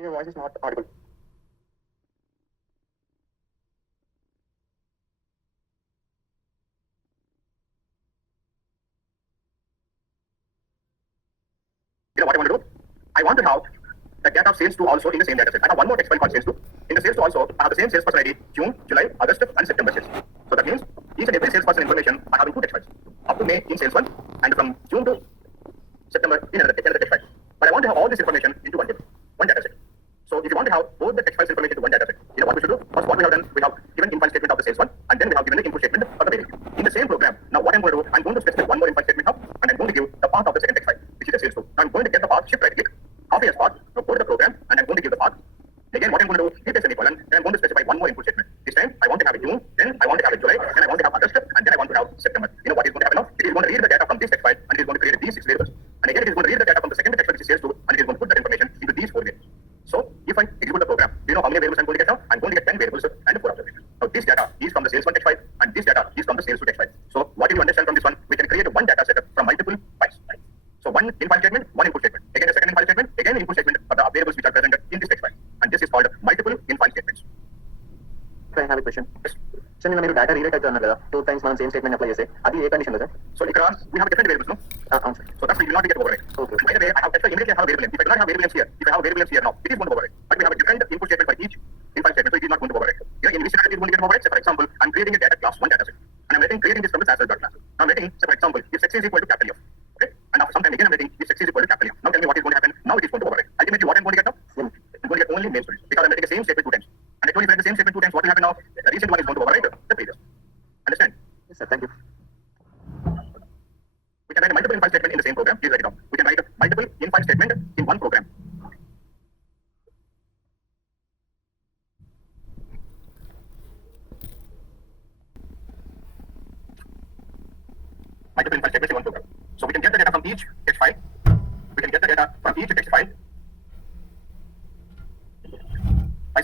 Your voice is not audible. What I want to do? I want to have the data of sales to also in the same data set. I have one more text file called sales to. In the sales to also, I have the same salesperson ID, June, July, August, and September sales. So that means each and every salesperson information I have in two text files. Up to May in sales one, and from June to September in another text file. But I want to have all this information into one data set. So if you want to have both the text files information into one data set, you know what we should do? First, what we have done, we have given in-file statement of the sales one, and then we have given the input statement for the variable. In the same program, now what I'm going to do, I'm going to specify one more in-file statement now, and I'm going to give the path of the second text file, which is the sales to. Now I'm going to get the path, shift right click, copy as path, now go to the program, and I'm going to give the path. Again, what I'm going to do, hit a semicolon, and I'm going to specify one more input statement. This time, I want to have it June, then I want to have it July, then I want to have August, and then I want to have September. You know what is going to happen now? It is going to read the data from this text file, and it is going to create these 6 variables. And again, it is going to read the data from the second text file, which is sales to, and it is going to put that information into these 4 variables. So if I execute the program, do you know how many variables I'm going to get now? I'm going to get 10 variables and 4 observations. Now this data is from the sales one text file, and this data is from the sales two text file. So what did you understand from this one? We can create one data set from multiple files. Right? So one in-file statement, one input statement. Again a second in-file statement, again an input statement for the variables which are present in this text file. And this is called multiple in-file statements. I have a question. Yes. So you have data read type 2 times one same statement apply chese adi A condition లో sir so ఇక్కడ we have different variables no అవును sir so that will not get override okay by the way I have extra immediately have variable name if I do not have variable names here if I have variable names here now it is going to override but we have a different input statement for each in-file statement so it is not going to override you know in which scenario it is going to get override say for example I'm creating a data class 1 data set and I'm creating this from the SAS class now I'm writing say for example if sex is equal to capital F okay and after some time again I'm writing if sex is equal to capital F now tell me what is going to happen now it is going to override ultimately what I'm going to get now I'm going to get only name stories because I'm writing the same statement 2 times and I told you if I write the same statement 2 times what will happen now the recent one is going to override the previous. Understand? Yes, sir. Thank you. We can write a multiple in-file statement in the same program. Please write it down. We can write a multiple in-file statement in one program. Multiple in-file statements in one program. So we can get the data from each text file. We can get the data from each text file by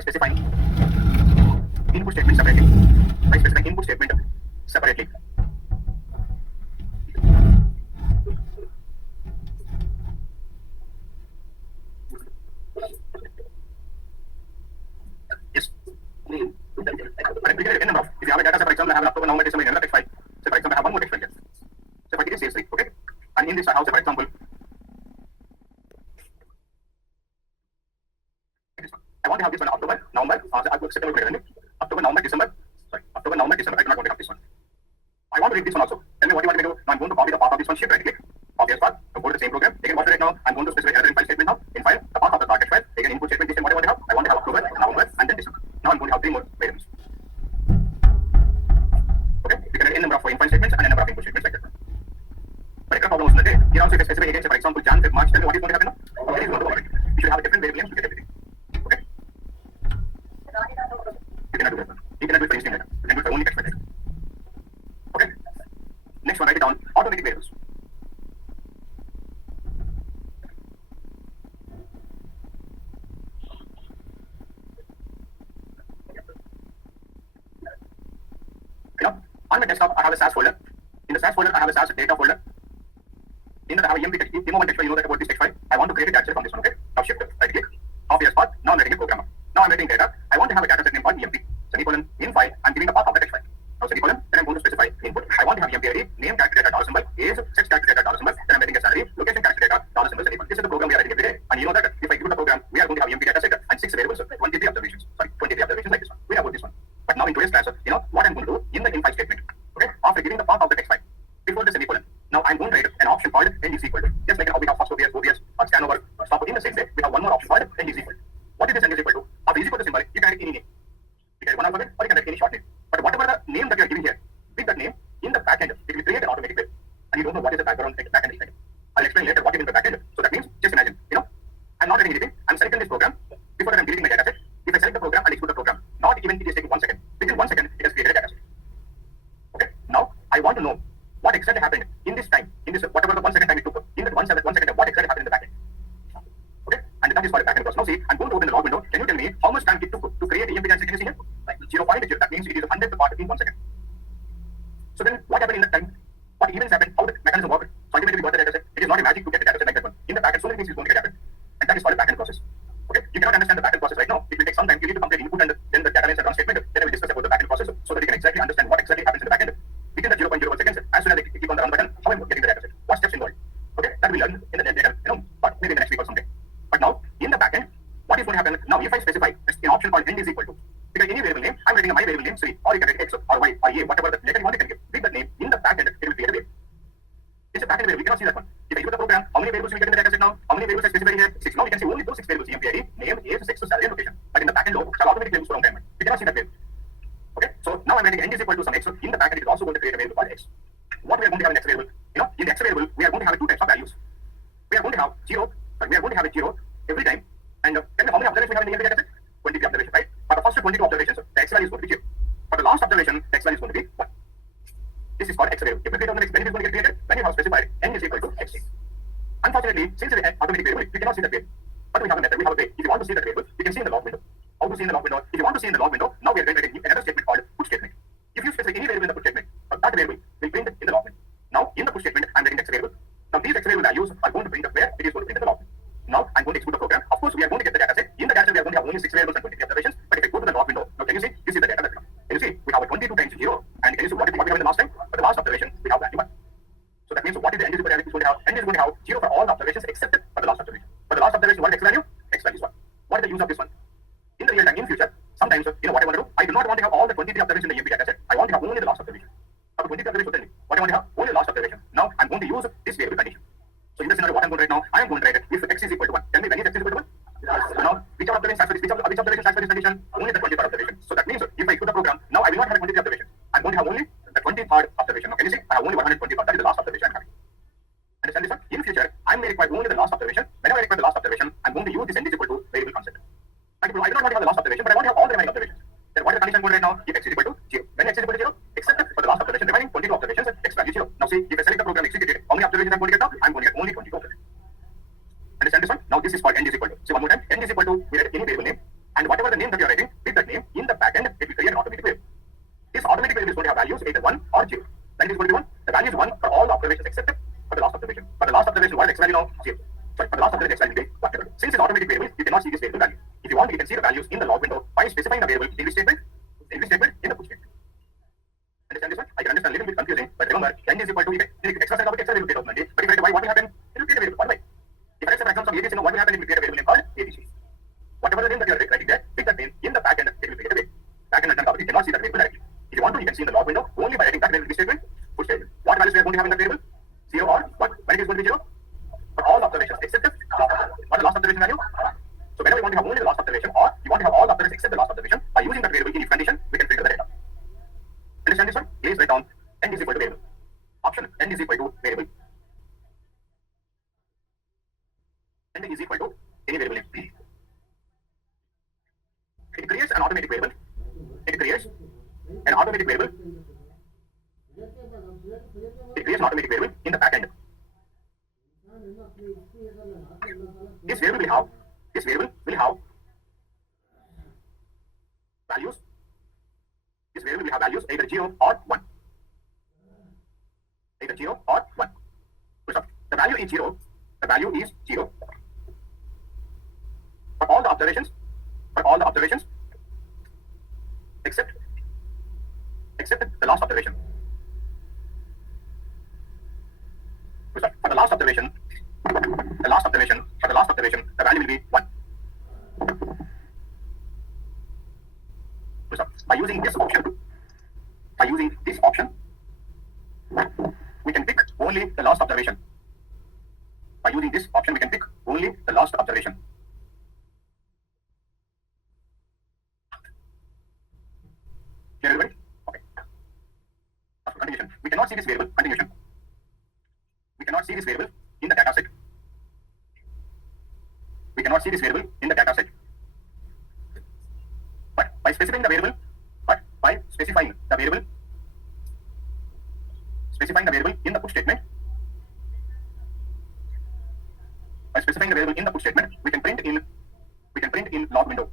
specifying input statement separately. By specifying input statement separately. Yes. If you have a data set, for example, I have an October, November, December, another text file. So for example, I have one more text file here. So if I get sales rate, okay? And in this I have, say, for example, I want to have this one October, November, September, October, November, December. Sorry, October, November, December. I do not want to have this one. I want to read this one also. Tell me what you want me to do. Now I'm going to copy the path of this one, shift right click, copy as path. So go to the same program. Again, what right now? I'm going to specify another in-file statement now. In file, the path of the target file. Again, input statement. This time what I want to have? I want to have October, November, and then December. Now I'm going to have 3 more variables. Okay, we can have n number of in-file statements and n number of input statements like that. But a problem is that here also you can specify again, say for example, Jan, Feb, March. Tell me what is going to happen now? Okay, it is going to override. You should have a different variable names to get everything. Okay. You cannot do that. You cannot do it for instant data. You can do it for only text data. Okay. Next one, write it down. Automatic variables. You know, on my desktop, I have a SAS folder. In the SAS folder, I have a SAS data folder. In that, I have a EMP text. Demo one text file. You know that about this text file. I want to create a data set from this one. Okay. Now shift right click. Copy as path. Now I'm writing a program. Now I'm writing data. I want to have a data set name called EMP. Semicolon in file. I'm giving the path of the text file. Now semicolon. Then I'm going to specify input. I want to have EMP ID, name character data dollar symbol, age, sex character data dollar symbol. Then I'm writing a salary, location character data dollar symbol semicolon. This is the program we are writing every day. And you know that if I execute the program, we are going to have EMP data set and 6 variables, 23 observations. Sorry, 23 observations like this one. We have got this one. But now in today's class, you know what I'm going to do in the in-file statement. Okay, after giving the path of the text file before the semicolon. Now I'm going to write an option called n is equal to. Just like how we have first OBS, or scan over, or stop in the same way, we have one more option called n is equal to. What is this n is equal to? After is equal to symbol, you can write any name. You can write one alphabet or you can write any short name. But whatever the name that you are giving here, with that name in the backend, it will create an automatic way. And you don't know what is the background backend is. I'll explain later what is in the backend. So that means just imagine, you know, I'm not writing anything. I'm selecting this program. Before that, I'm deleting my data set. If I select the program and execute the program, not even it is taking 1 second. Within 1 second, it has created a data set. Okay. Now I want to know what exactly happened in this time, in this whatever the 1 second time it took. In that 1 second, what exactly happened in the backend. Okay. And that is called a backend process. Now see, I'm going to open the log window. Can you tell me how much time it took to create EMP data set? Can you see here? Like 0.0. That means it is 100th part in 1 second. So then what happened in that time? What events happened? How the mechanism worked? So ultimately we got the data set. It is not a magic to get the data set like that one. In the backend, so many things is going to get happened. That is called a backend process. Okay, you cannot understand the backend process right now. It will take some time. You need to complete input and then the data lines and run statement. Then I will discuss about the backend process so that you can exactly understand what exactly happens in the backend within the 0.01 seconds. As soon as I click on the run button, how I'm getting the data set, what steps involved. Okay, that we learn in the data, but maybe in the next week or someday. But now in the backend, what is going to happen now? If I specify an option called end is equal to, because any variable name, I'm writing my variable name 3, or you can write x or y or a, whatever the letter you want, you can give. With that name in the backend, it will create a variable. It's a backend variable. We cannot see that one. If I use the program, how many variables we get in the data set now? How many variables are specified here? 6. Now we can see only those 6 variables: employee ID, name, age, sex, salary, and location. But in the backend, shall automatically use for long time. We cannot see that variable. Okay, so now I'm writing n is equal to some x. So in the backend, it is also going to create a variable called x. What we are going to have in x variable? In the x variable, we are going to have 2 types of values. We are going to have 0, but we are going to have a 0 every time. And tell me how many observations we have in the data set? 23 observations, right? For the first 22 observations, the x value is going to be 0. For the last observation, the x value is going to be 1. This is called x variable. If we create on the next, when it is going to get created, when you have specified n is equal to x. Unfortunately, since it is an automatic variable, we cannot see that variable. But we have a method, we have a way. If you want to see that variable, you can see in the log window. How to see in the log window? If you want to see in the log window, now we are going to write another statement called put statement. If you specify any variable in the put statement, that variable will print in the log window. Now, in the put statement, I'm writing x variable. Now, these x variable values are going to print up where it is going to print in the log window. Now, I'm going to execute the program. Of course, we are going to get the data set. In the data set, we are going to have only 6 variables and 23 observations. But if I go to the log window, now can you see? This is the data that we have. Can you see? We have a 22 times 0. And can you see what we have in the last time? For the last observation, we have value 1. So that means what is the end is going to have? End is going to have 0 for all the observations except for the last observation. For the last observation, what is x value? X value is 1. What is the use of this one? In the real time, in future, sometimes, what I want to do, I do not want to have all the 23 observations in the EMP data set. I want to have only the last observation. After 23 observations, what I want to have? Only the last observation. Now, I'm going to use this variable condition. So in this scenario, what I'm going to write now, I am going to write it if x is equal to 1. Tell me when is x is equal to 1? So now, which observation satisfies this condition? Only the 23rd observation. So that means if I do the program, now I will not have 23 observations. I'm going to have only the 23rd observation. Now, can you see? I have only 124. That is the last observation I'm having. Understand this one? In future, I may require only the last observation. Whenever I require the last observation, I'm going to use this n is equal to variable concept. I do not want to have the last observation, but I want to have all the remaining observations. Then what is the condition I'm going to write now? If x is equal to 0. When x is equal to 0, except for the last observation, remaining 22 observations, x value 0. Now see, if I select the program executed, how many observations I'm going to get now? I'm going to get only 22 observations. Understand this one? Now this is called n is equal to. See one more time. N is equal to, we write any variable name, and whatever the name that you are writing, with that name, in the backend, it will create an automatic variable. This automatic variable is going to have values either 1 or 0. When it is going to be 1, the value is 1 for all the observations except for the last observation. For the last observation, what is x value now? 0. Sorry, for the last observation, x value will be 1. Since it's automatic variable, you cannot see this variable value. If you want, you can see the values in the log window by specifying the variable in this statement, in the put statement. Understand this one? I can understand a little bit confusing, but remember, n is equal to extra sign of x will create out Monday. But if I write y, what will happen? It will create a variable. What way? If I accept for example ABC, what will happen? It will create a variable name called ABC. Whatever the name that you are writing there, with that name in the backend, it will create a variable. Backend and you cannot see that variable directly. If you want to, you can see in the log window only by writing that variable in this statement, put statement. What values we are going to have in that variable? 0 or 1. When it is going to be 0? For all observations except what the last observation value? So whenever you want to have only the last observation, or you want to have all the observations except the last observation, by using that variable in if condition, we can filter the data. Understand this one? Please write down n is equal to variable. Option n is equal to variable. N is equal to any variable name. It creates an automatic variable. It creates an automatic variable. It creates an automatic variable in the backend. This variable will have values. This variable will have values either 0 or 1. Either 0 or 1. So the value is 0. The value is 0. For all the observations, except the last observation. So for the last observation, the value will be 1. So by using this option, we can pick only the last observation. By using this option, we can pick only the last observation. Clear, everybody? Okay. Continuation. We cannot see this variable. Continuation. We cannot see this variable in the data set. We cannot see this variable in the data set. But by specifying the variable, in the put statement, we can print in log window.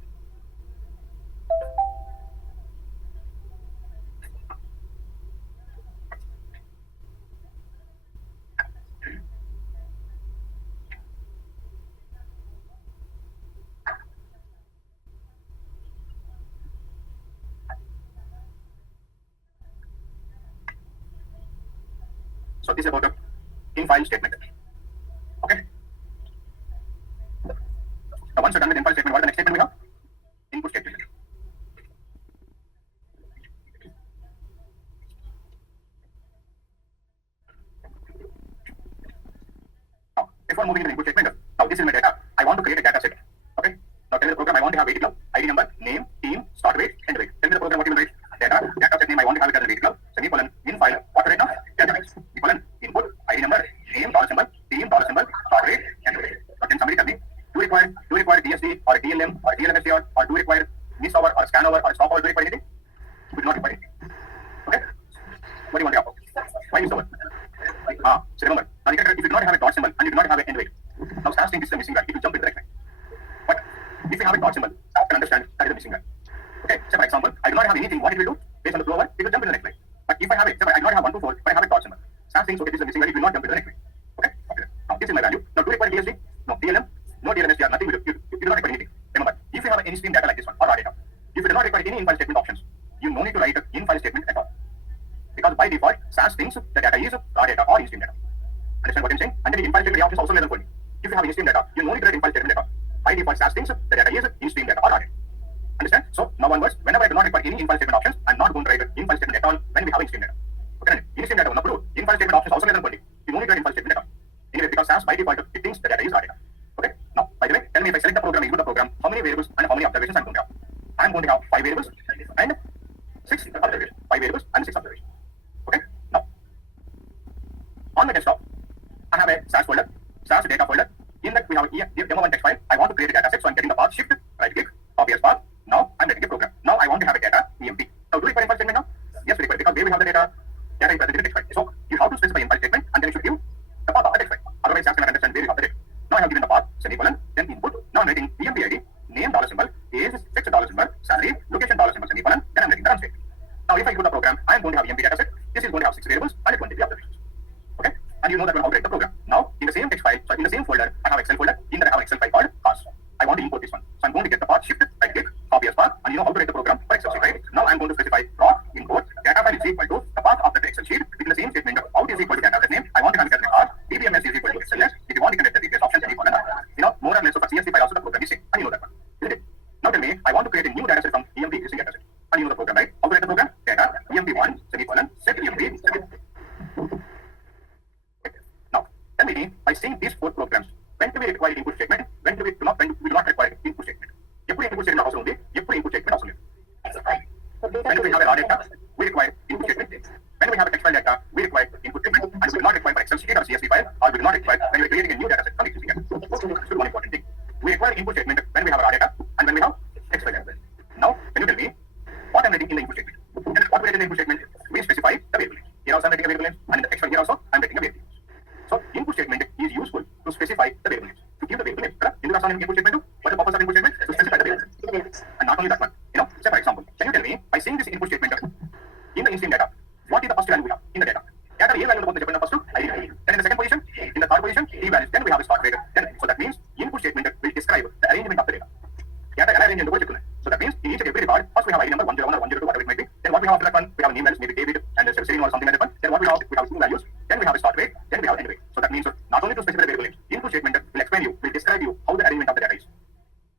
So this is about the in-file statement. Okay. Now once you're done with in-file statement, what is the next statement we have? Input statement. Now, before moving to the input statement, now this is my data. I want to create a data set. Okay. Now tell me the program I want to have weight club, ID number, name, team, start weight, end weight. Tell me the program what you will write. Data set name I want to have it as a weight club, semicolon, in file, what to write now? Data types, semicolon, input, ID number, name, dollar symbol, team, dollar symbol, start weight, end weight. Now can somebody tell me, do you require DSD or a DLM or a DLMSDR or do you require miss over or scan over or stop over, do you require anything? We do not require anything. Okay? What do you want to have? Why miss over? So remember, now if you do not have a dot symbol and you do not have an end weight, now start saying this is a missing guy, it will jump into the next line. But if you have a dot symbol, staff can understand that is a missing guy. Okay, so for example, I do not have anything, what it will do, based on the flow over, it will jump into the next line. But if I have it, so I do not have 1 to 4, but I have a dot symbol. Staff saying, okay, this is a missing guy, it will not jump into the next line. Okay, okay. Now this is my value. Now do you require DSD? No, DLM, no DLMSDR, nothing, you do not require anything. Remember, if you have any stream data like this one, or raw data, if you do not require any in-file statement options, you no need to write an in-file statement at all. Because by default, SAS thinks the data is raw data or in-stream data. Understand what I'm saying? And then the in-file statement options also available for you. If you have in-stream data, you no need to write in-file statement at all. By default, SAS thinks the data is in-stream data or raw data. Understand? So now onwards, whenever I do not require any in-file statement options, I'm not going to write an in-file statement at all when we have in-stream data. Okay, in-stream data unnappudu, in-file statement options also available for you. You no need to write in-file statement at all. Anyway, because SAS by default it thinks the data is raw data. Okay. Now, by the way, tell me if I select the program, input the program, how many variables and how many observations I'm going to have? I'm going to have 5 variables and 6 observations. 5 variables and 6 observations. Okay. Now, on my desktop, I have a SAS folder, SAS data folder. In that we have a demo1 text file. I want to create a data set, so I'm getting the path, shift, right click, copy as path. Now I'm writing a program. Now I want to have a data EMP. Now do we require in-file statement now? Yes, we require, because where we have the data is present in the text file. So you have to specify in-file statement and then you should give the path of the text file. Otherwise, SAS cannot understand where you have the data. Now I have given the path, semicolon, then input. Now I'm writing EMP ID, name, dollar symbol, age, fixed dollar symbol, salary, location, dollar symbol, semicolon, then I'm writing the run statement. Now if I input the program, I am going to have EMP data set. This is going to have 6 variables and 23 observations. Okay? And you know that how to write the program. Now, in the same text file, so in the same folder, I have Excel folder. In that I have an Excel file called paths. I want to import this one. So I'm going to get the path, shift, right click, copy as path, and you know how to write the program for Excel sheet, right? Now I'm going to specify raw import data file is equal to the path of the Excel sheet. Within the same statement, out is equal to data set name. I want to have it as an R. DBMS is equal to XLS. If you want, you can get the details options equal to more or less of a CSV file also the program is same. And you know that one. Isn't it? Now tell me, I want to create a new data set from EMP existing data set. And you know the program, right? How to write the program? Data EMP1 semicolon set EMP semicolon. Now, tell me, by seeing these 4 programs, when do we require input statement? When do we not require input statement? Eppudi input statement avasam undi, eppudi input statement avasam ledu. When do we have a raw data, we require input statement. When we have a text file data, we require input statement. And we will not require for Excel sheet or CSV file, or we will not require when we are creating a new data set from existing data. This is one important thing. We require input statement when we have a raw data and when we have text file data. Now, can you tell me what I'm writing in the input statement? And what we write in the input statement, we specify the variable name. Here also I'm writing a variable name, and in the text file here also I'm writing a variable name. So input statement is useful to specify the variable names, to give the variable name. In the input statement too, what is the purpose of input statement? To specify the variable names. And not only that one, say for example, can you tell me, by seeing this input statement in the in-stream data, what is the first value we have in the data? Data A value the first to ID. Then in the second position, in the third position, T values. Then we have the start rate. Then so that means input statement will describe the arrangement of the data. Data arrangement in the so that means in each and every record, first we have ID number 101 or 102, whatever it might be. Then what we have after that one, we have name values, maybe David and the serial or something like that one. Then what we have 2 values. Then we have a start rate. Then we have end rate. So that means not only to specify the variable names, input statement will explain you, will describe you how the arrangement of the data is.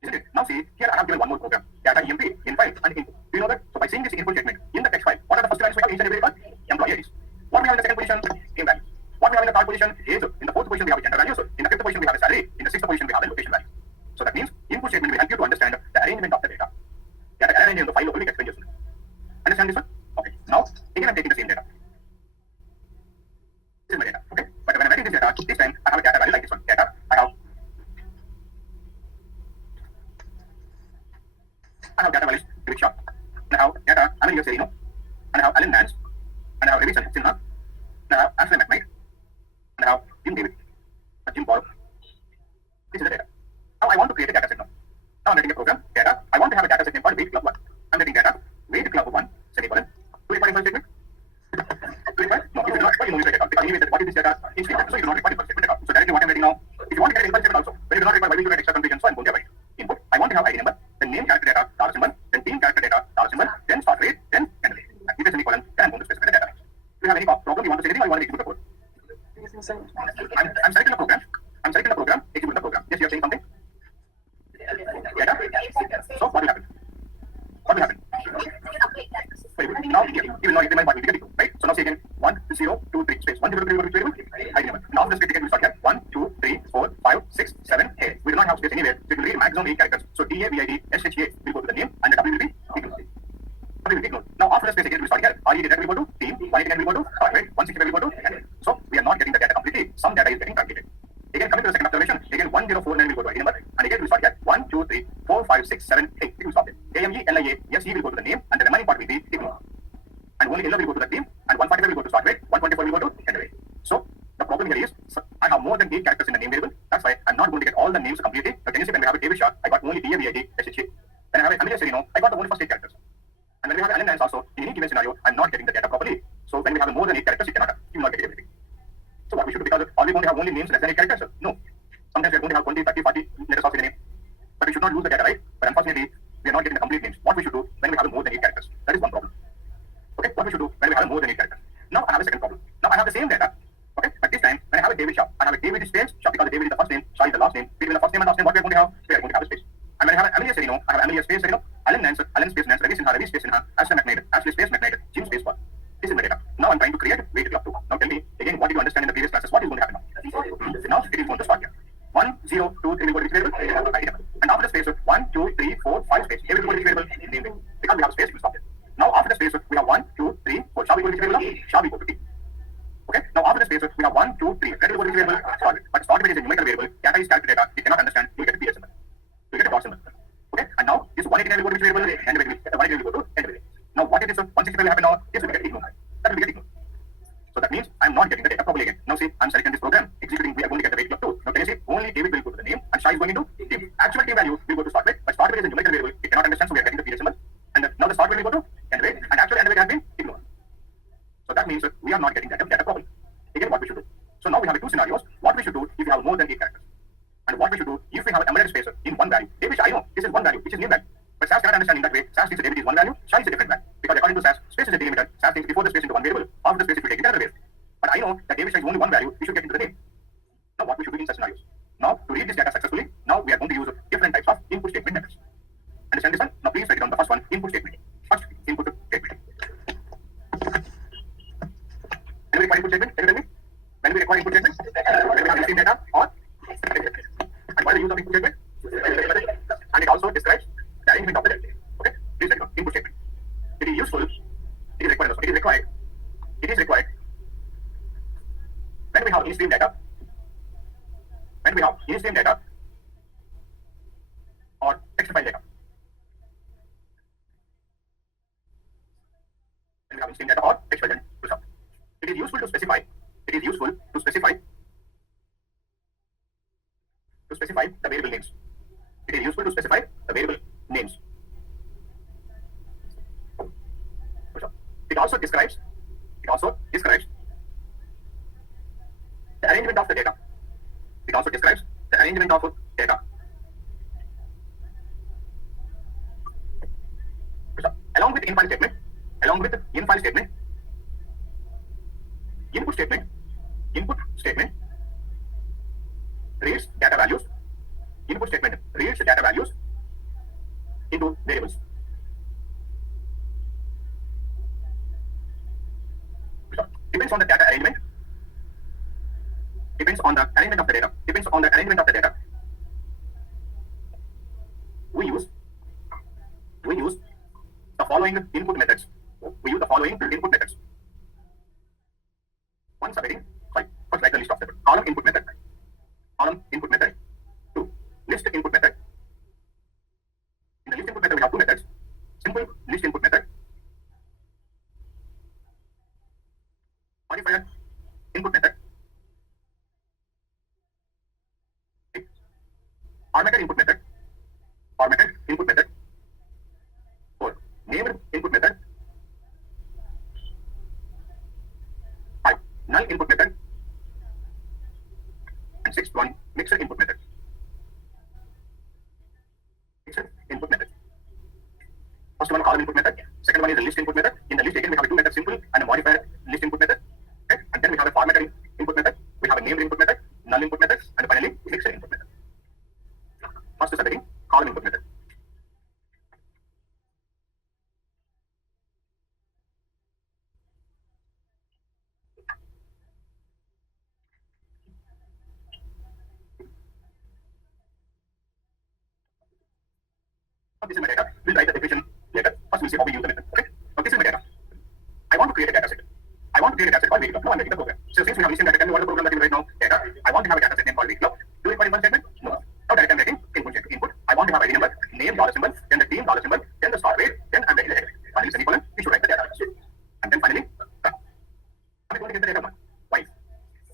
Isn't it? Now see, here I have given one more program. Data EMP, in-file and input. Do you know that? So by seeing this input statement in the text file, what are the first values we have in each and every record? Employee IDs. What we have in the second position? Name value. What we have in the third position? Age. In the fourth position we have gender values. In the fifth position we have a salary. In the sixth position we have a location value. So that means input statement will help you to understand the arrangement of the data. Data arrangement in the file locally explain yourself. Understand this one? Okay. Now again I'm taking the same data. This is my data. Okay. But when I'm writing this data, this time I have a data value like this one. Data. I have data values Rickshaw. And I have data Alan Serino. And I have Alan Nance. And I have Ravi Sinha. And I have Ashley McKnight. And I have Jim David. And Jim Paul. This is the data. Now I want to create a data set now. Now I'm writing a program, data. I want to have a data set name called weight club 1. I'm writing data, weight club 1, semicolon. Do you require in-file statement? Do you require? No, you do not. Why you know you write it out? Because anyway, what is this data? In stream data. So you do not require in-file statement at all. So directly what I'm writing now, if you want to get in-file statement also, when you do not require, why will you write extra confusion? So I'm going to write input. I want to have ID number, then name character data, dollar symbol, then team character data, dollar symbol, then start rate, then end rate. If it's semicolon, then I'm going to specify the data. Do you have any problem? You want to say anything or you want to execute the code? I'm selecting a program. I'm selecting a program. Execute the program. Yes, you are saying something. Data. So what will happen? What will happen? So now you will not implement what will be the right? So now say again 1, 0, 2, 3 space 1, 0, 2, 3, 4, 5, 6, 7, 8. Now the script again will start here 1, 2, 3, 4, 5, 6, 7, 8. We do not have space anywhere, so it will read maximum 8 characters. So DA, VID, SHA will go to the name and the W will be ignored. W will be ignored. Now after the space again we start here. RE data will go to team, 189 will go to right, 165 will go to candidate. So we are not getting the data completely. Some data is getting truncated. Again coming to the second observation, again 1049 will go to ID number and again we start here 1, 2, 3, 4, 5, 6, 7, 8. It will stop there. AME, LIA, SE will go to the name and the remaining part will be ignored. And only LO will go to the team and 145 will go to start rate, 124 will go to end rate. So the problem here is I have more than 8 characters in the name variable. That's why I'm not going to get all the names completely. But can you see when we have a David Shah, I got only DA, VID, SHA. When I have a Amelia Serino, I got the only first 8 characters. And when we have Allen Nance also, in any given scenario, I'm not getting the data properly. So when we have more than 8 characters, you will not get everything. So what we should do, because are we going to have only names less than 8 characters? No. Sometimes we are going to have 20, 30, 40 letters of the name. But we should not lose the data, right? But unfortunately, we are not getting the complete names. What we should do when we have more than 8 characters? That is one problem. Okay, what we should do when we have more than 8 characters? Now I have a second problem. Now I have the same data. Okay, but this time when I have a David Shah, I have a David space, Shah because David is the first name, Shah is the last name. Between the first name and last name, what we are going to have? We are going to have a space. And when I have Amelia Serino, I have Amelia space Serino, Allen Nance, Allen space Nance, Ravi Sinha, Ravi space Sinha, Ashley McKnight, Ashley space McKnight, Jim space 1. This is my data. Now I'm trying to create weight clock 2. Now tell me again, what did you understand in the previous classes? What is going to happen now? Now it is going to start here. 1, 0, 2, 3 will go to which variable? ID number. And after the space, 1, 2, 3, 4, 5 space. Here will go to which variable? Name. Because we have space, we will stop there. Now after the space, we have 1, 2, 3, 4. Shall we go to which variable? Shall we go to T. Okay. Now after the space, we have 1, 2, 3. Where will go to which variable? Start. But start is a numerical variable. Data is calculated data. It cannot understand. You get a PS symbol. You get a dot symbol. Okay. And now this 189 will go to which variable? End variable. 189 will go to end variable. Now what is this? 165 will happen now. This will get ignored. That will get ignored. So that means I'm not getting the data properly again. Now see, I'm selecting this program, executing, we are going to get the weight clock 2. Now can you see, only David will go to the name and Shah is going into team. Actual team value will go to start weight, but start weight is a numerical variable. It cannot understand, so we are getting the period symbol. And now the start weight will go to end weight, and actual end weight has been ignored. So that means we are not getting data properly. Again, what we should do. So now we have two scenarios. What we should do if we have more than 8 characters. And what we should do if we have an embedded space in one value. David Shah, I know this is one value, which is name value. But SAS cannot understand in that way. SAS thinks David is one value, Shah is a different value. Because according to SAS, space is a delimiter. SAS thinks before the space into one variable, after the space if you take it another variable. But I know that David Shah is only one value, we should get into the name. Now what we should do in such scenarios? Now to read this data successfully, now we are going to use different types of input statement methods. Understand this one? Now please write down the first one, input statement. First input statement. When we require input statement, can you tell me? When we require input statement, when we have received data or and what is the use of input statement? And it also describes the arrangement of the data. Okay? Please write down input statement. It is useful, it is required, when we have in-stream data, or text file data. When we have in-stream data or text file data. It is useful to specify the variable names. It is useful to specify the variable names. It also describes the arrangement of the data. Along with in-file statement, input statement reads data values. Input statement reads data values into variables. Depends on the data arrangement. Depends on the arrangement of the data. We use the following input methods. One subheading. First write the list of them. Column input method. 2. List input method. In the list input method we have two methods. Simple list input method. Modifier input method. Formatted input method. 4. Named input method. 5. Null input method. And 6th one, mixed input method. First one, column input method. Second one is the list input method. In the list again we have two methods, simple and a modifier list input method. Okay? And then we have a formatted input method. We have a Now this is my data. We'll write the definition later. First we'll see how we use the method. Okay. Now this is my data. I want to create a data set. I want to create a data set called vehicle. Now I'm writing the program. So since we have listened data, tell me what is the program that we write now? Data. I want to have a data set name called vehicle. Do it for in one statement? No. Now directly I'm writing input. I want to have ID number, name, dollar symbol, then the team, dollar symbol, then the start rate, then I'm writing the text. Finally semicolon, we should write the data. And then finally, I'm going to get the data one. Why?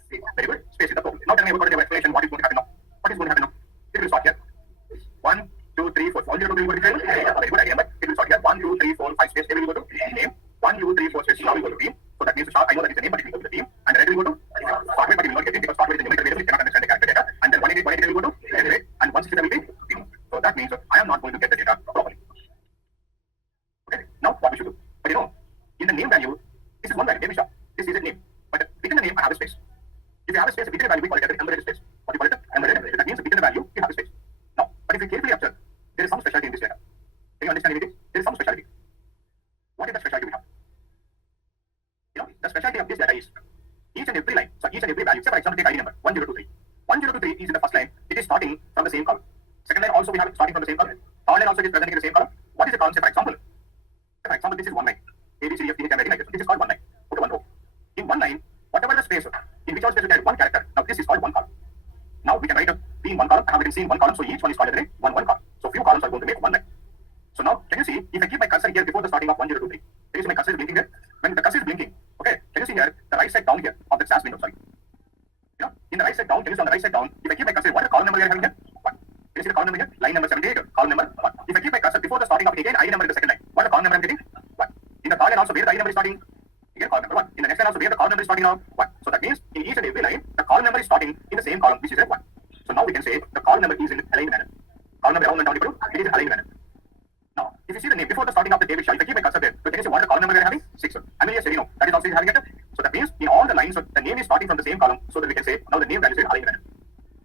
Very good. Space is the program. Now tell me about the explanation. What is going to happen now? What is going to happen now? It will start here. 1, 2, 3, 4. 1, 0, 2, 3, 4, 5. Very good idea, but it will start here. 1, 2, 3, 4, 5 space. Then we will go to name. 1, 2, 3, 4 space. Now we go to team. So that means I know that is the name, but it will go to the team. And then we will go to start rate, but we will not get it because start rate is the numerical variable. We cannot understand the character data. And then 188 will go to end rate, and 167 will be team. So that means I am not going to get the data properly. Okay. Now what we should do? But in the name value, this is one value, name is shop. This is a name. But within the name, I have a space. If you have a space within a value, we call it an embedded space. What do you call it? Embedded. That means within the value, you have a space. Now, but if you carefully observe, there is some specialty in this data. Can you understand anything? There is some specialty. What is the specialty we have? The specialty of this data is each and every line, so each and every value, say for example, take ID number 1023. 1023 is in the first line, it is starting from the same column. Second line also we have it starting from the same column. Third line also it is presenting in the same column. What is the column? Say for example, this is one line. A, B, C, D, F, G, H, I, M, I, N, like this. This is called one line. Okay, one row. In one line, whatever the space, in which all space we have one character. Now this is called one column. Now we can write a B in one column, I have it in C in one column, so each one is called as one column. So few columns are going to make one line. So now, can you see, if I keep my cursor here before the starting of 1023, can you see my cursor is blinking here? When the cursor is blinking, okay, can you see here, the right side down here of the SAS window, sorry. In the right side down, can you see on the right side down, if I keep my cursor, what is the column number we are having here? 1. Can you see the column number here? Line number 78, column number 1. If I keep my cursor before the starting of again, ID number in the second line, what is the column number I'm getting? 1. In the third line also, where the ID number is starting, again column number 1. In the next line also, where the column number is starting now, 1. So that means, in each and every line, the column number is starting in the same column, which is a 1. So now we can say, the column number is in aligned manner. Column number around and down equal to, it is in aligned manner. Now, if you see the name before the starting of the table, if I keep my cursor there, so can you see what the column number we are having? 6. I mean, yes, that is also having it. So that means in all the lines, so the name is starting from the same column, so that we can say now the name value is aligned manner.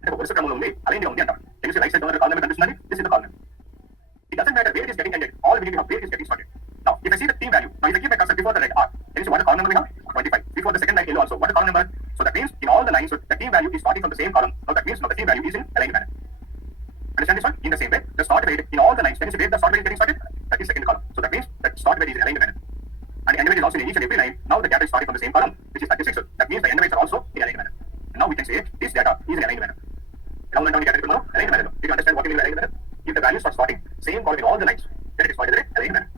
Can you see right side down the column number? This is the column number. It doesn't matter where it is getting ended. All we need to have where it is getting started. Now, if I see the team value, now if I keep my cursor before the red R, can you see what the column number we have? 25. Before the second line yellow also, what the column number? So that means in all the lines, so the team value is starting from the same column. Now that means now the team value is in aligned manner. Understand this one? In the same way, the start rate in all the lines, can you see where the start rate is getting started? That is second column. So that means that start rate is in aligned manner. And the end rate is also in each and every line. Now the data is starting from the same column, which is 36. That means the end rates are also in aligned manner. And now we can say this data is in aligned manner. Down and down data now, aligned manner. Did you understand what we mean by aligned manner? If the values start starting same column in all the lines, then it is called as aligned manner.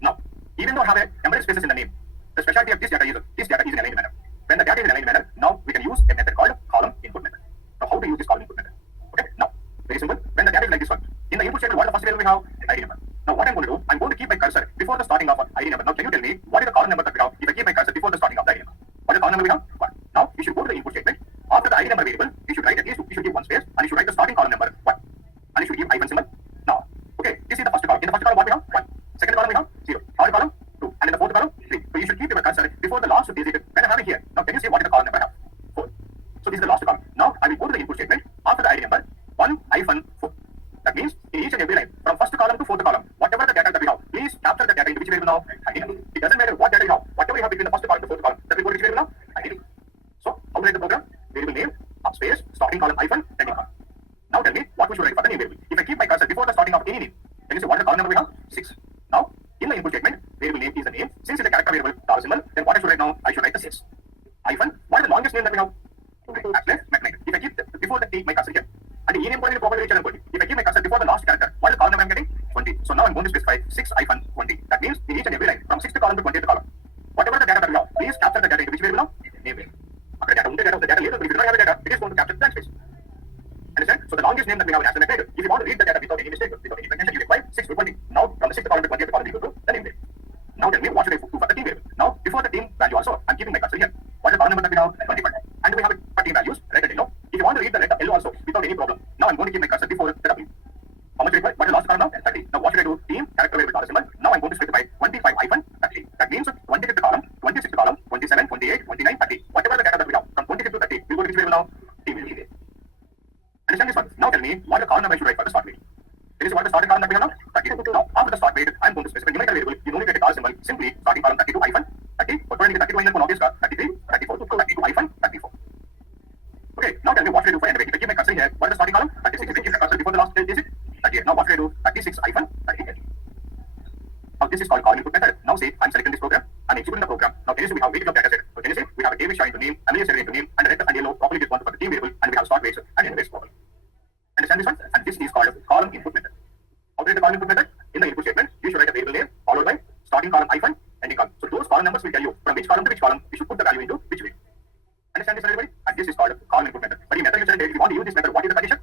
Now, even though I have a embedded spaces in the name, the specialty of this data is in aligned manner. When the data is in aligned manner, now we can use a method called column input method. Now, how to use this column input method? Okay, now, very simple. When the data is like this one, in the input statement, what is the first variable we have? ID number. Now, what I'm going to do, I'm going to keep my cursor before the starting of ID number. Now, can you tell me what is the column number that we have if I keep my cursor before the starting of the ID number? What is the column number we have? 1. Now, we should go to the input statement. After the ID number variable, we should write at least, we should give one space, and we should write the starting column number 1. And we should give hyphen symbol. Now, okay, this is the first column. In the first column, what we have? 1. Second column, we have 0. Third column, 2. And in the fourth column, 3. So you should keep your cursor before the last digit. When I have it here, now can you see what is the column number I have? 4. So this is the last column. Now, I will go to the input statement. After the ID number, 1 hyphen 4. That means in each and every line, from first column to fourth column, whatever the data that we have, please capture the data into which variable now? ID number. It doesn't matter what data you have. Whatever you have between the first column to fourth column, that will go to which variable now? ID number. So, how to write the program? Variable name, space, starting column hyphen, ending column. Now tell me what we should write for the name variable. If I keep my cursor before the starting of any name, can you see what is the column number we have? 6. Now, in the input statement, variable name is the name. Since it's a character variable, dollar symbol, then what I should write now? I should write the 6. Hyphen, what is the longest name that we have? Mathematics. If I keep before the T my cursor here, and the ename point in the property which I am going. If I keep my cursor before the last character, what is the column number I am getting? 20. So now I'm going to specify 6 hyphen 20. That means in each and every line, from 6th column to 20th column, whatever the data that we have, please capture the data into which variable now? Name variable. Okay, the data later, but if you don't have the data, it is going to capture blank space. Understand? So the longest name that we have is as a if you want to read the data without any mistake, without any confusion, you require 6 to 20. Now from the 6th column to 20th column, you go to the name variable. Now tell me what should I do for the team variable? Now before the team value also, I'm keeping my cursor here. What is the column number that we have? 25. And we have it for team values, right at yellow. If you want to read the letter L also without any problem, now I'm going to keep my cursor before the W. How much required? What is the last column now? 30. Now what should I do? Team, character variable dollar symbol. Now I'm going to specify 25 hyphen 30. That means 25th column, 26th column, 27, 28, 29, 30. Whatever the data that we have, from 25 to 30, we go to which variable now? Team variable. Understand this one? Now tell me what the column number I should write for the start rate. Can you see what the starting column that we have now? 30. Now after the start rate, I'm going to specify numerical variable. You only get a dollar symbol. Simply starting column 32 hyphen 30. But when you get 32 in the obvious 33, 34, 32 hyphen 34. Okay, now tell me what should I do for end rate. If I keep my cursor here, what is the starting column? 36. If I keep my cursor before the last digit, 38. Now what should I do? 36 hyphen family is segregated into name, and the rector and yellow properly responsible for the team variable, and we have start weights and end weights properly. Understand this one? And this is called column input method. Operate the column input method. In the input statement, you should write a variable name followed by starting column hyphen, ending column. So those column numbers will tell you from which column to which column you should put the value into which way. Understand this, everybody? And this is called column input method. But in method you said, if you want to use this method, what is the condition?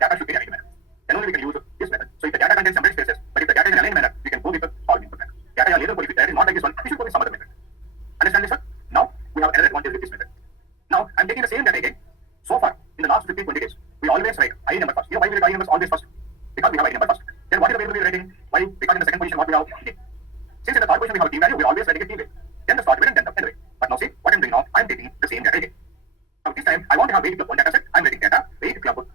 Data should be in aligned manner. Then only we can use this method. So if the data contains separate spaces, but if the data is in aligned manner, we can go with the column input method. Data are labeled, if the data is not like this one, we should go with some other method. Understand this, sir? Now we have another advantage with this method. Now I'm taking the same data again. So far, in the last 15-20 days, we always write ID number first. You know why we write ID numbers always first? Because we have ID number first. Then what is the variable we are writing? Why? Because in the second position, what we have? Name. Since in the third position we have a team value, we are always writing a team value. Then the start weight and then the end weight. But now see, what I'm doing now, I'm taking the same data again. Now this time, I want to have weight club 1 data set. I'm writing data, weight club 1. It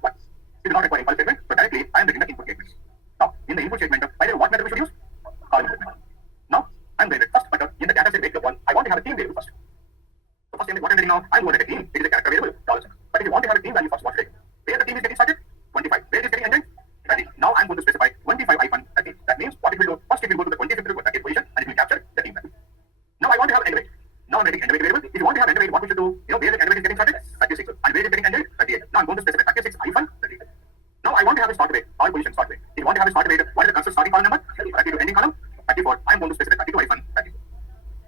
is not requiring impulse statement, so directly I'm writing the input statements. Now, in the input statement, by the way, what method we should use? Column input method. Now, I'm writing first, but in the data set weight club 1, I want to have a team variable first. So first thing, what I'm writing now, I'm going to write a team. It is a character variable, $. But if you want to have a team value first, what should I do? Where the team is getting started? 25. Where it is getting ended? 30. Now I'm going to specify 25 hyphen 30. That means what it will do? First it will go to the 25th position and it will capture the team value. Now I want to have end weight. Now I'm writing end weight variable. If you want to have end weight, what we should do? You know where the end weight is getting started? 36. And where it is getting ended? 38. Now I'm going to specify 36 hyphen 38. Now I want to have a start weight. All position start weight. If you want to have a start weight, what is the constant starting column number? 32 ending column 34. I'm going to specify 32 hyphen 34.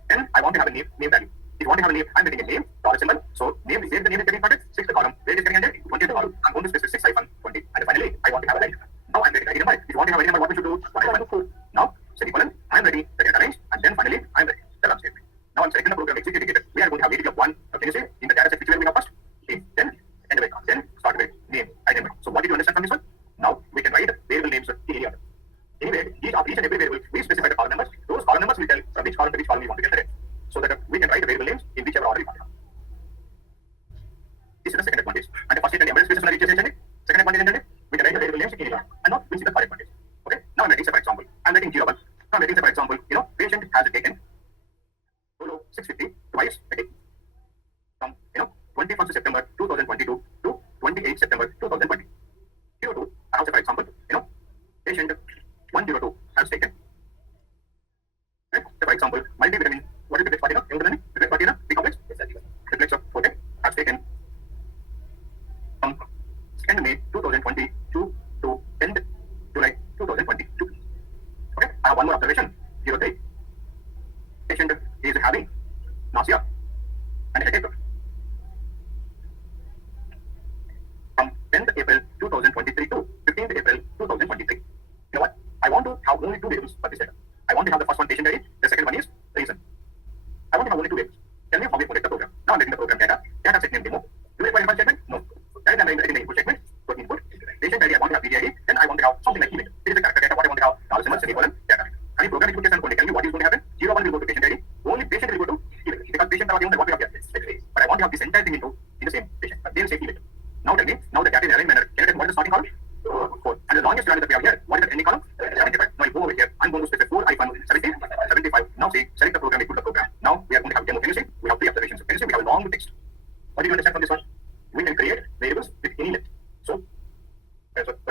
Then I want to have a name value. If you want to have a name, I'm getting a name, dollar symbol. So name is where the name is getting started, 6th column, where it is getting ended, 20th column. I'm going to specify 6 hyphen 20. And finally, I want to have a line. Now I'm writing ID number. If you want to have ID number, what we should do? 1 Now, semicolon, I'm writing the data range, and then finally, I'm writing the run statement. Now I'm selecting the program executed. We are going to have variable of 1. Can you see in the data set which way we have first? Name, then end weight, then start weight, name, ID number. So what did you understand from this one? Now we can write variable names in any order. Anyway, each and every variable, we specify the column numbers. Those column numbers will tell from which column to which column we want to get the range. So that we can write the variable names in whichever order we want. This is the second advantage. And the first advantage spaces are second advantage, we can write the variable names in any order. And now we'll see the third advantage. Okay. Now I'm writing for example. I'm writing 0 1. Now I'm writing for example. Patient has taken 650 twice a day from 21st September 2022 to 28th September 2020. 02. I have for example. Patient 102 has taken. Okay. So for example, multivitamin. What is the best party? The best party B complex. Reflex of protein has taken from 2nd May 2022 to 10th July 2022. Okay, I have one more observation. 03. Patient is having nausea and headache from 10th April 2023 to 15th April 2023. You know what? I want to have only 2 variables for this data. I want to have the first one patient ID, the second one is reason. I want to have only 2 variables. Tell me how we put the program. Now I'm getting the program data. Data set name demo. Do you require input statement? No. Then I'm writing the input statement. So input, patient ID, I want to have PDID. Then I want to have something like email. This is the character data. What I want to have, dollar symbol, semicolon, data. And the program input tell me what is going to happen. 0 1 will go to patient ID. Only patient will go to email. Because patient are given what we have here. But I want to have this entire thing in the same patient. But they will say email. Now tell me, now the data is aligned manner. Can I tell what is the starting column? 4. And the longest value that we have here, what is the ending column? 75. Now I go over here. I'm going to specify 4 hyphen 70, 75. Now see, select the program, input the program. Now we are going to have demo. Can you see? We have 3 observations. Can you see? We have a long text. What do you understand from this one? We can create variables with any length. So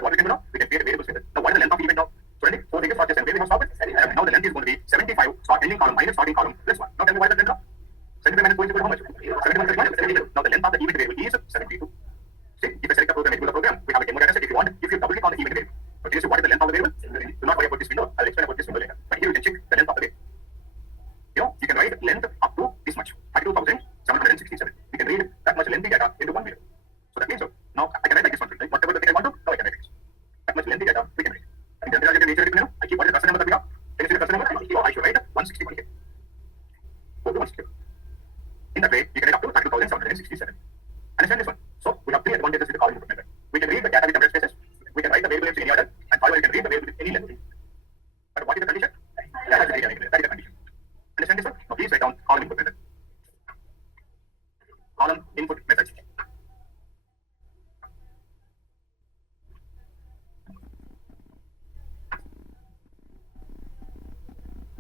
what we can do now? We can create variables with it. Now what is the length of the event now? So 4 things are just and where we have stopped it. Now the length is going to be 75, start ending column minus starting column plus 1. Now tell me what is the length now? 75 minus 4 is equal to how much? 71 plus 1 is 72. Now the length of the event variable is 72. See, if I select the program, into the program, we have a demo data set. If you want, if you double click on the event variable, but you see what is the length of the variable? Do not worry about this window. I'll explain about this window later. But here you can check the length of the variable. You can write length up to this much, 32,767. We can read that much lengthy data into one variable. So that means now I can write like this one, right? Whatever the thing I want to, now I can write it. That much lengthy data we can write. And then there is a nature of I keep what is the cursor number that we have. Can you see the cursor number? So I should write 161 here. Go to 161. In that way, you can write up to 32,767. Understand this one? So we have 3 advantages with the column input method. We can read the data with number spaces. We can write the variable names in any order, and finally we can read the variable with any length. But what is the condition? That has to be done. That is the condition. Understand this one? Now please write down column input method. Column input method.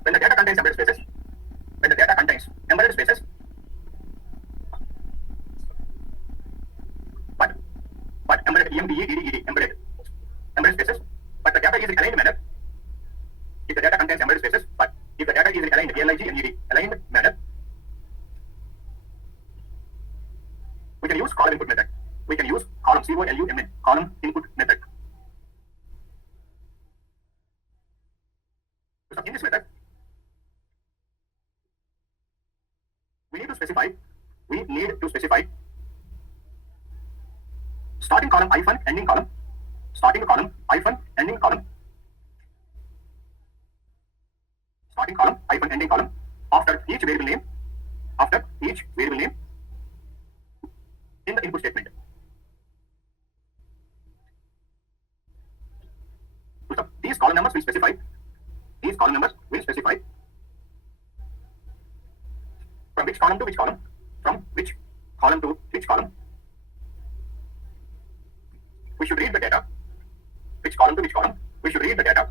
When the data contains embedded spaces, but embedded embedded spaces, but the data is in aligned manner. If the data contains embedded spaces, but if the data is in aligned ALIG and ED aligned manner, We can use column input method. We can use column COLUMN, column input method. So in this method, we need to specify starting column hyphen ending column, starting column hyphen ending column, starting column hyphen ending column after each variable name in the input statement. So these column numbers will specify from which column to which column, we should read the data, which column to which column, we should read the data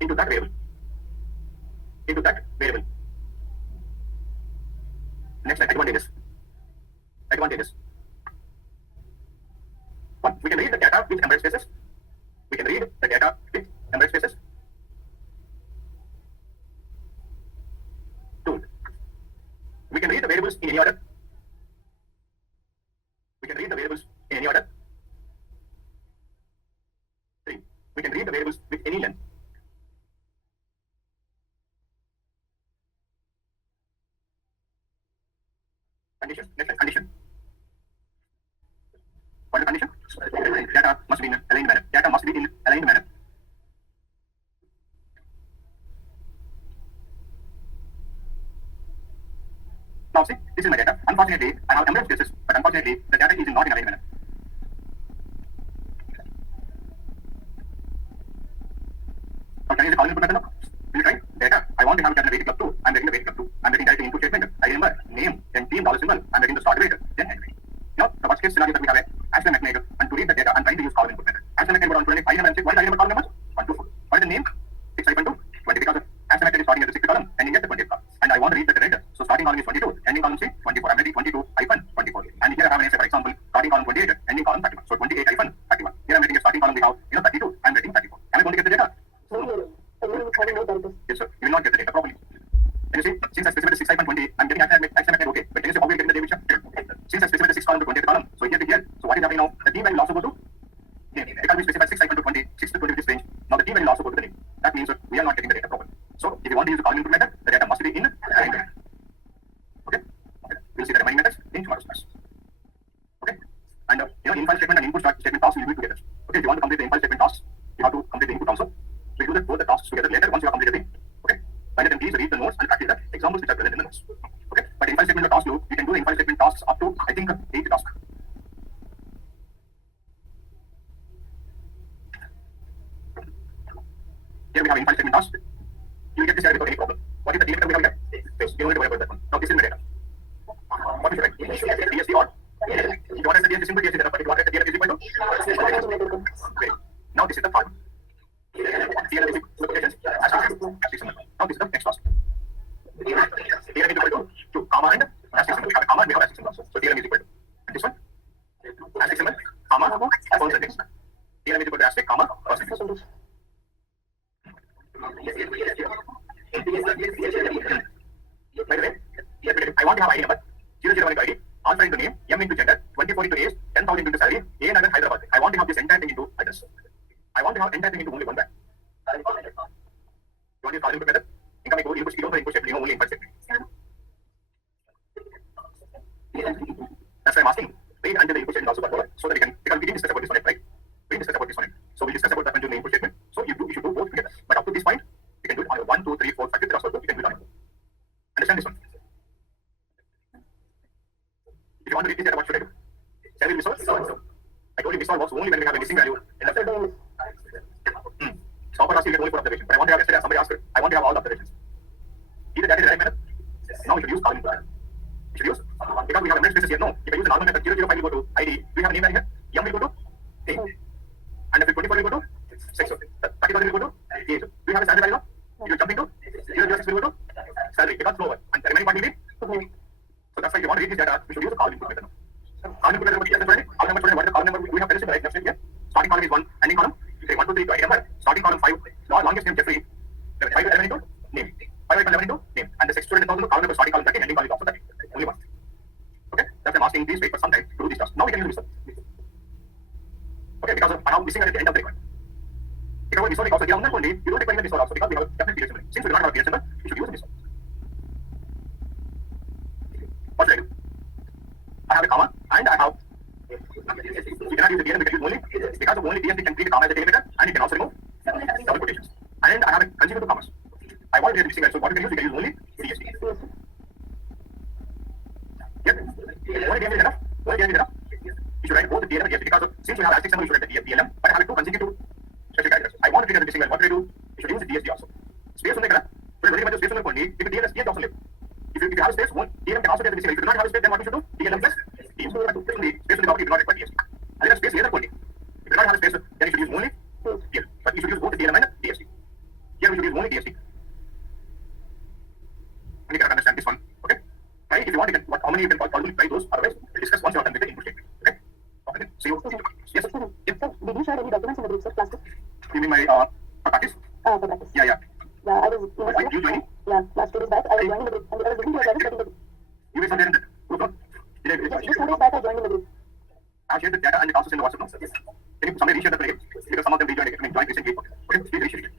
into that variable. Next, advantages. One, we can read the data with embedded spaces. Two, we can read the variables in any order. Three, we can read the variables with any length. Condition. Next condition. What is the condition? Data must be in aligned manner. Now see, this is my data. Unfortunately, I have embedded spaces, but unfortunately, the data is not in aligned manner. So can you use the column input method now? Will you try? Data. I want to have it as a weighted club 2. I'm getting the weighted club 2. I'm getting directly input statement. I remember name, then team dollar symbol. I'm getting the start weight, then end weight. Now, the worst case scenario that we have as a magnet, and to read the data, I'm trying to use column input method. As a magnet, on 20, I number, what is the number column numbers? 1 to 4. What is the name? 6-2, 20, because as a magnet is starting at the 6th column, ending at the 20th column. And I want to read the data. So starting column is 22, ending column is 24. I'm ready 22 hyphen 24. And here I have an essay, for example, starting column 28, ending column 31. So 28 hyphen 31. Here I'm getting a starting column, we have 32, I'm getting 34. Am I going to get the data? Yes, sir. You will not get the data properly. Can you see? Since I specified the 6 hyphen 20, I'm getting actually okay. But can you see how we are getting the data? Since I specified the 6 column to 20th column, so here. So what is happening now? The D value will also go to name. Because we specified 6 hyphen to 20, 6 to 20 with this range. Now the D value will also go to the name. That means we are not getting the data properly. So if you want to use the column input method, the data must be in alignment. Okay. We'll see the remaining methods in tomorrow's class. Okay. And in-file statement and input statement tasks you will do together. Okay. If you want to complete the in-file statement tasks, you have to complete the input also. So you do both the tasks together later once you have completed the. Okay. By then please read the notes and practice the examples which are present in the notes. Okay. But in-file statement task you can do the in-file statement tasks up to I think 8 tasks. Here we have in-file statement task. You will get this here without any problem. What is the data we have here? Yes, you don't need to worry about that one. Now this is the data. What is the data? DSD or? If you want the DSD, simple DSD data, but if you want the data is equal to? Great. Now this is the part. Here are the locations. Now this is the next task. Here is equal to comma and asterisk symbol. We have a comma and we have asterisk symbol also. So here is equal to. And this one? Asterisk symbol, comma, percentage. Here is equal to asterisk, comma, percentage. By the way, I want to have ID number 001 into ID, alpha into name, M into gender, 24 into age, 10,000 into salary, A and Hyderabad. I want to have this entire thing into address. I want to have entire thing into only one bag. You want to use column input method? Incoming code input, you don't know input statement, only input statement. That's why I'm asking. Wait until the input statement also got over, so that we can, because we didn't discuss about this one, right? We didn't discuss about this one. So we discuss about that until the input statement. So you should do both together. But up to this point, you can do it on your 1, 2, 3, 4, 5, 6, you can do it on your own. Understand this one? If you want to read this data, what should I do? Shall we resolve? So I told you resolve works only when we have a missing value in the set. Stopper asks you get only 4 observations. But I want to have yesterday somebody asked it. I want to have all the observations. Either that is the right method. Now we should use column input method. We should use because we have embedded spaces here. No, if I use the normal method 005 will go to ID. We have a name value here. M will go to name. And if 24 will go to 6. 30,000 will go to age. Do you have a salary value now? You jump into 006 will go to salary because lower. And the remaining part will be. So that's why if you want to read this data, we should use the column input method. Column input method, what is the column number? We have finished right next here. Starting column is 1, ending column. Say 1, 2, 3 to ID number. Starting column 5. Longest name Jeffrey. 5 element into name. 5 element into name. And the 6 to 10,000 column number starting column 30, ending column only DSD can create a comma as a delimiter, and it can also remove double quotations. And I have a consecutive commas. I want to create a missing line, so what you can use only DSD. Yep. Only DSD is enough. Only DSD is enough. You should write both the DLM and DSD because since we have asterisk symbol, you should write the DLM, but I have it two consecutive special characters. I want to treat as a missing line. What do I do? You should use the DSD also. Space only kada. So very much space only only. If DLM DSD also live. If you have a space, one DLM can also get the missing line. If you do not have a space, then what you should do? DLM plus DSD. So space only property, you do not require DSD. And then space later only. If you do not have a space, then you should use only DLM. But you should use both the DLM and DSD. Here we should use only DSD. And you cannot understand this one. Okay? Right? If you want, you can how many you can probably try those. Otherwise, we'll discuss once you are done with the input statement. Okay? Okay. See you. Yes. Sir, did you share any documents in the group, sir, class 2? You mean my for practice? For practice. Yeah. Yeah, I was. You joining? Yeah, last 2 days back, I was joining the group, and I was looking to your service, but in the group. You were there in the group, no? Yes, just 2 days back, I joined in the group. I shared the data and the tasks in the WhatsApp, no? Can you somebody reshare that again? Because some of them rejoined, joined recently. Okay, please reshare it.